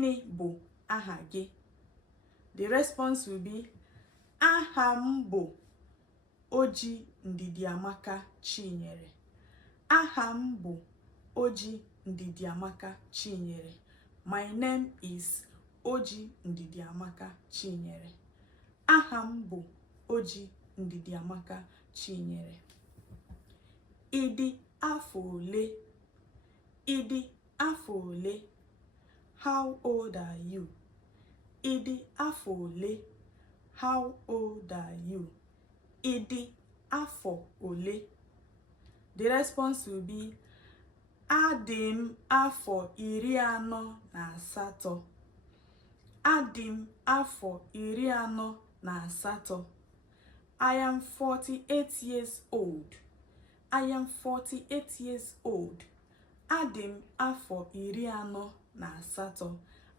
Gịnị bụ aha gị? The response will be, aha m bụ Oji Ndidiamaka Chinyere. Aha m bụ Oji Ndidiamaka Chinyere. My name is Oji Ndidiamaka Chinyere. Aha m bụ Oji Ndidiamaka Chinyere. Ị dị afọ ole? Ị dị afọ ole? How old are you? Ị dị afọ ole? How old are you? Ị dị afọ ole? The response will be, adị m afọ 48. Adị m afọ 48. I am 48 years old. I am 48 years old. Adị m afọ 48.